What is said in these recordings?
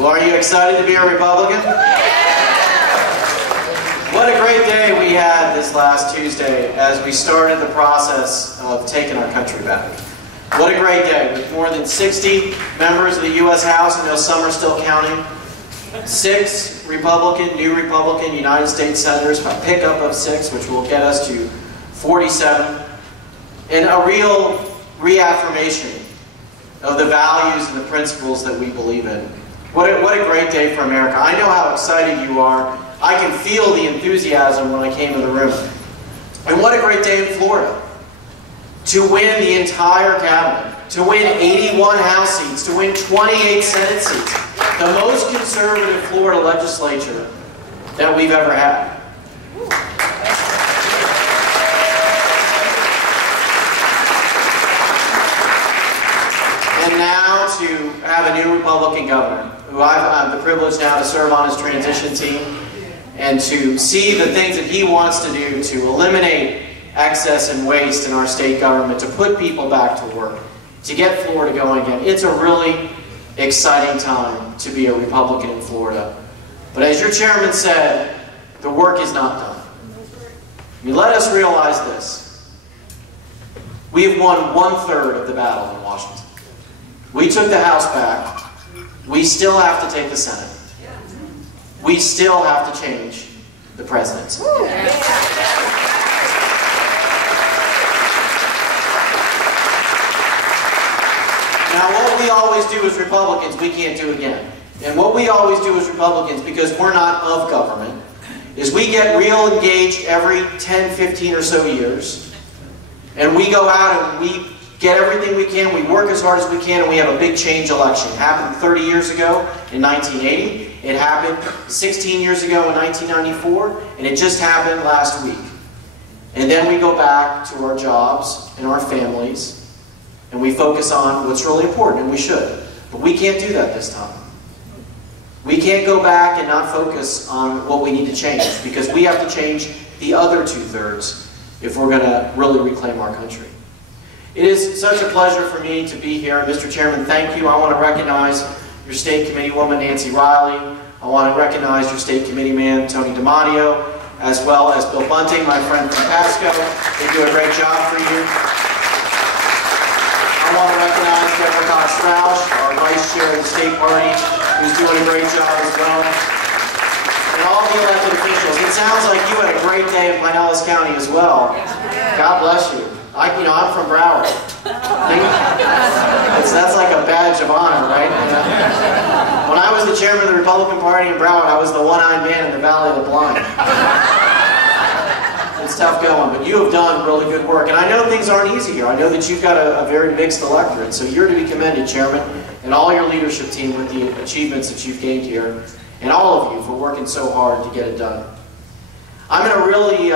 Well, are you excited to be a Republican? What a great day we had this last Tuesday as we started the process of taking our country back. What a great day, with more than 60 members of the U.S. House, I know some are still counting, 6 new Republican United States Senators, a pickup of 6, which will get us to 47, and a real reaffirmation of the values and the principles that we believe in. What a great day for America. I know how excited you are. I can feel the enthusiasm when I came to the room. And what a great day in Florida. To win the entire cabinet, to win 81 House seats, to win 28 Senate seats. The most conservative Florida legislature that we've ever had. And now to have a new Republican governor, who I have the privilege now to serve on his transition team, and to see the things that he wants to do to eliminate excess and waste in our state government, to put people back to work, to get Florida going again. It's a really exciting time to be a Republican in Florida. But as your chairman said, the work is not done. I mean, let us realize this. We've won 1/3 of the battle in Washington. We took the House back. We still have to take the Senate. We still have to change the presidency. Now, what we always do as Republicans, we can't do again. And what we always do as Republicans, because we're not of government, is we get real engaged every 10, 15 or so years, and we go out and we get everything we can, we work as hard as we can, and we have a big change election. It happened 30 years ago in 1980, it happened 16 years ago in 1994, and it just happened last week. And then we go back to our jobs and our families, and we focus on what's really important, and we should. But we can't do that this time. We can't go back and not focus on what we need to change, because we have to change the other 2/3 if we're going to really reclaim our country. It is such a pleasure for me to be here. Mr. Chairman, thank you. I want to recognize your state committee woman, Nancy Riley. I want to recognize your state committee man, Tony DiMatteo, as well as Bill Bunting, my friend from Pasco. They do a great job for you. I want to recognize Deborah Cox-Strausch, our vice chair of the state party, who's doing a great job as well. And all the elected officials. It sounds like you had a great day in Pinellas County as well. God bless you. I'm from Broward. That's like a badge of honor, right? When I was the chairman of the Republican Party in Broward, I was the one-eyed man in the Valley of the Blind. It's tough going, but you have done really good work. And I know things aren't easy here. I know that you've got a very mixed electorate, so you're to be commended, Chairman, and all your leadership team with the achievements that you've gained here, and all of you for working so hard to get it done. I'm in a really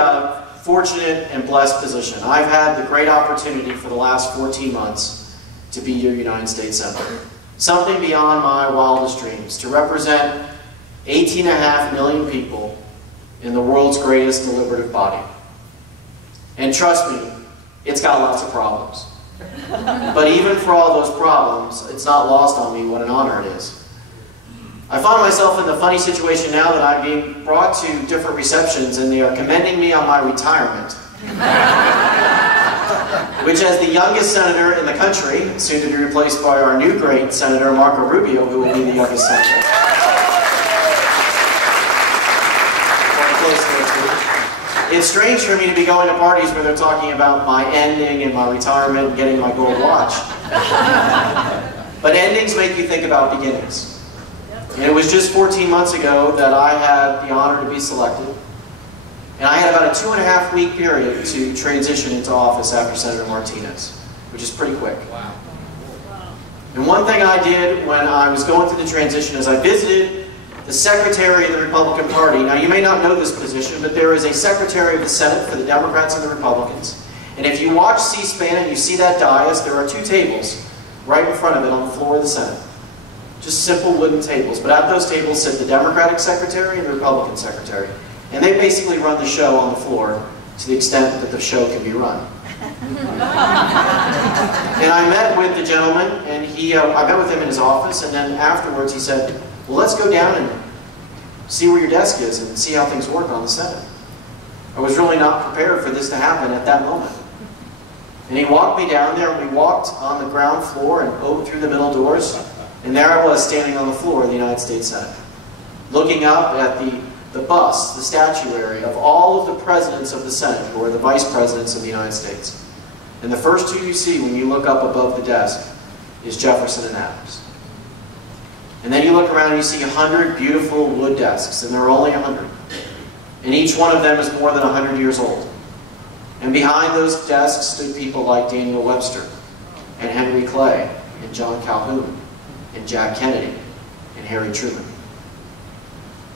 fortunate and blessed position. I've had the great opportunity for the last 14 months to be your United States Senator. Something beyond my wildest dreams, to represent 18.5 million people in the world's greatest deliberative body. And trust me, it's got lots of problems. But even for all those problems, it's not lost on me what an honor it is. I find myself in the funny situation now that I'm being brought to different receptions and they are commending me on my retirement. Which, as the youngest senator in the country, soon to be replaced by our new great Senator Marco Rubio, who will be the youngest senator. It's strange for me to be going to parties where they're talking about my ending and my retirement and getting my gold watch. But endings make you think about beginnings. And it was just 14 months ago that I had the honor to be selected. And I had about a 2.5-week period to transition into office after Senator Martinez, which is pretty quick. Wow. And one thing I did when I was going through the transition is I visited the Secretary of the Republican Party. Now, you may not know this position, but there is a Secretary of the Senate for the Democrats and the Republicans. And if you watch C-SPAN and you see that dais, there are 2 tables right in front of it on the floor of the Senate. Just simple wooden tables. But at those tables sit the Democratic Secretary and the Republican Secretary. And they basically run the show on the floor to the extent that the show can be run. And I met with the gentleman, and I met with him in his office, and then afterwards he said, well, let's go down and see where your desk is and see how things work on the Senate. I was really not prepared for this to happen at that moment. And he walked me down there, and we walked on the ground floor and through the middle doors, and there I was standing on the floor of the United States Senate, looking up at the bust, the statuary of all of the presidents of the Senate, who are the vice presidents of the United States. And the first two you see when you look up above the desk is Jefferson and Adams. And then you look around and you see 100 beautiful wood desks, and there are only 100. And each one of them is more than 100 years old. And behind those desks stood people like Daniel Webster, and Henry Clay, and John Calhoun, and Jack Kennedy, and Harry Truman.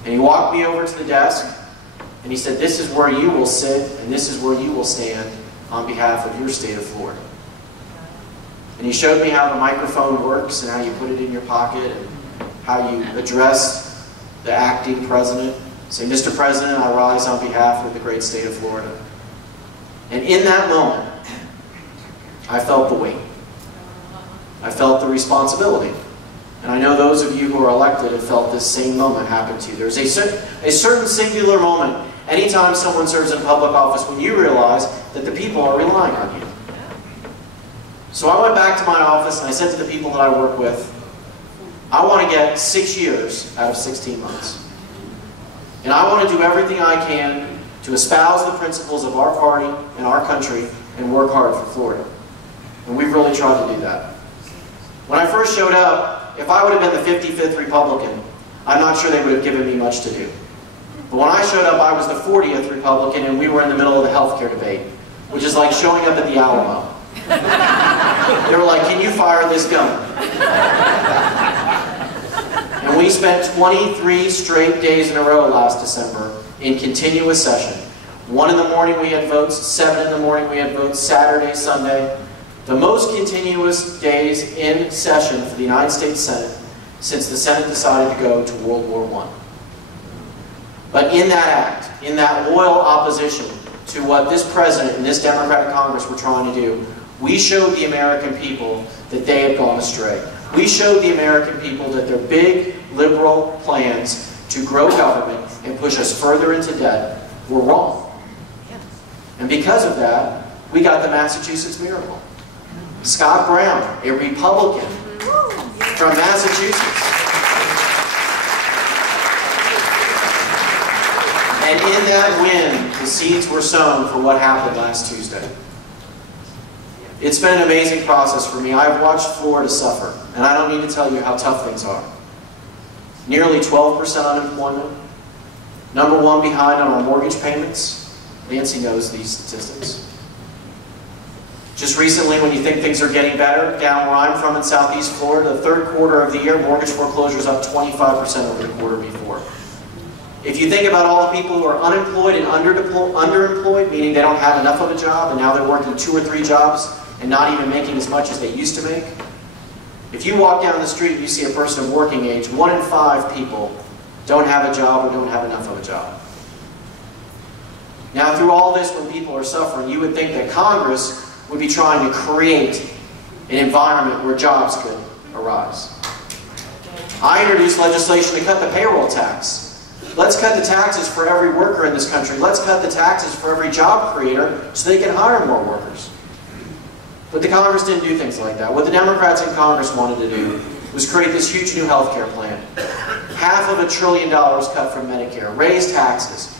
And he walked me over to the desk, and he said, this is where you will sit, and this is where you will stand on behalf of your state of Florida. And he showed me how the microphone works, and how you put it in your pocket, and how you address the acting president. Say, Mr. President, I rise on behalf of the great state of Florida. And in that moment, I felt the weight. I felt the responsibility. And I know those of you who are elected have felt this same moment happen to you. There's a certain singular moment anytime someone serves in public office when you realize that the people are relying on you. So I went back to my office and I said to the people that I work with, I want to get 6 years out of 16 months. And I want to do everything I can to espouse the principles of our party and our country and work hard for Florida. And we've really tried to do that. When I first showed up, if I would have been the 55th Republican, I'm not sure they would have given me much to do. But when I showed up, I was the 40th Republican, and we were in the middle of the healthcare debate, which is like showing up at the Alamo. They were like, can you fire this gun? And we spent 23 straight days in a row last December in continuous session. 1 in the morning we had votes, 7 in the morning we had votes, Saturday, Sunday. The most continuous days in session for the United States Senate since the Senate decided to go to World War I. But in that act, in that loyal opposition to what this president and this Democratic Congress were trying to do, we showed the American people that they had gone astray. We showed the American people that their big liberal plans to grow government and push us further into debt were wrong. And because of that, we got the Massachusetts miracle. Scott Brown, a Republican from Massachusetts. And in that win, the seeds were sown for what happened last Tuesday. It's been an amazing process for me. I've watched Florida suffer, and I don't need to tell you how tough things are. Nearly 12% unemployment. Number 1 behind on our mortgage payments. Nancy knows these statistics. Just recently, when you think things are getting better, down where I'm from in Southeast Florida, the third quarter of the year, mortgage foreclosures up 25% over the quarter before. If you think about all the people who are unemployed and underemployed, meaning they don't have enough of a job and now they're working 2 or 3 jobs and not even making as much as they used to make. If you walk down the street and you see a person of working age, 1 in 5 people don't have a job or don't have enough of a job. Now, through all this, when people are suffering, you would think that Congress would be trying to create an environment where jobs could arise. I introduced legislation to cut the payroll tax. Let's cut the taxes for every worker in this country. Let's cut the taxes for every job creator so they can hire more workers. But the Congress didn't do things like that. What the Democrats in Congress wanted to do was create this huge new health care plan. $500 billion cut from Medicare, raise taxes,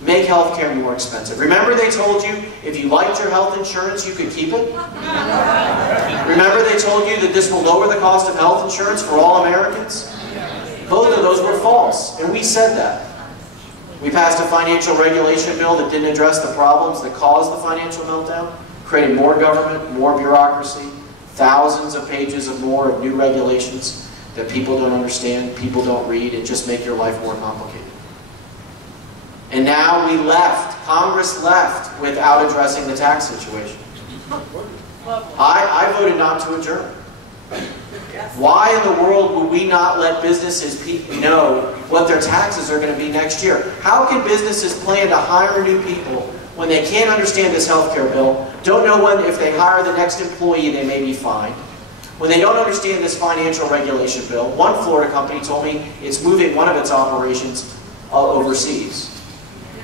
make health care more expensive. Remember they told you if you liked your health insurance, you could keep it? Remember they told you that this will lower the cost of health insurance for all Americans? Both of those were false, and we said that. We passed a financial regulation bill that didn't address the problems that caused the financial meltdown, created more government, more bureaucracy, thousands of pages of more of new regulations that people don't understand, people don't read, and just make your life more complicated. And now we left, Congress left, without addressing the tax situation. I voted not to adjourn. Why in the world would we not let businesses know what their taxes are going to be next year? How can businesses plan to hire new people when they can't understand this health care bill, don't know when if they hire the next employee they may be fined, when they don't understand this financial regulation bill. One Florida company told me it's moving one of its operations overseas.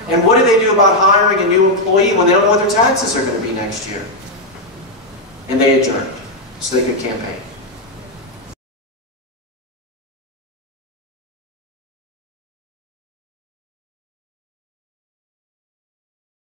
And what do they do about hiring a new employee when they don't know what their taxes are going to be next year? And they adjourned so they could campaign.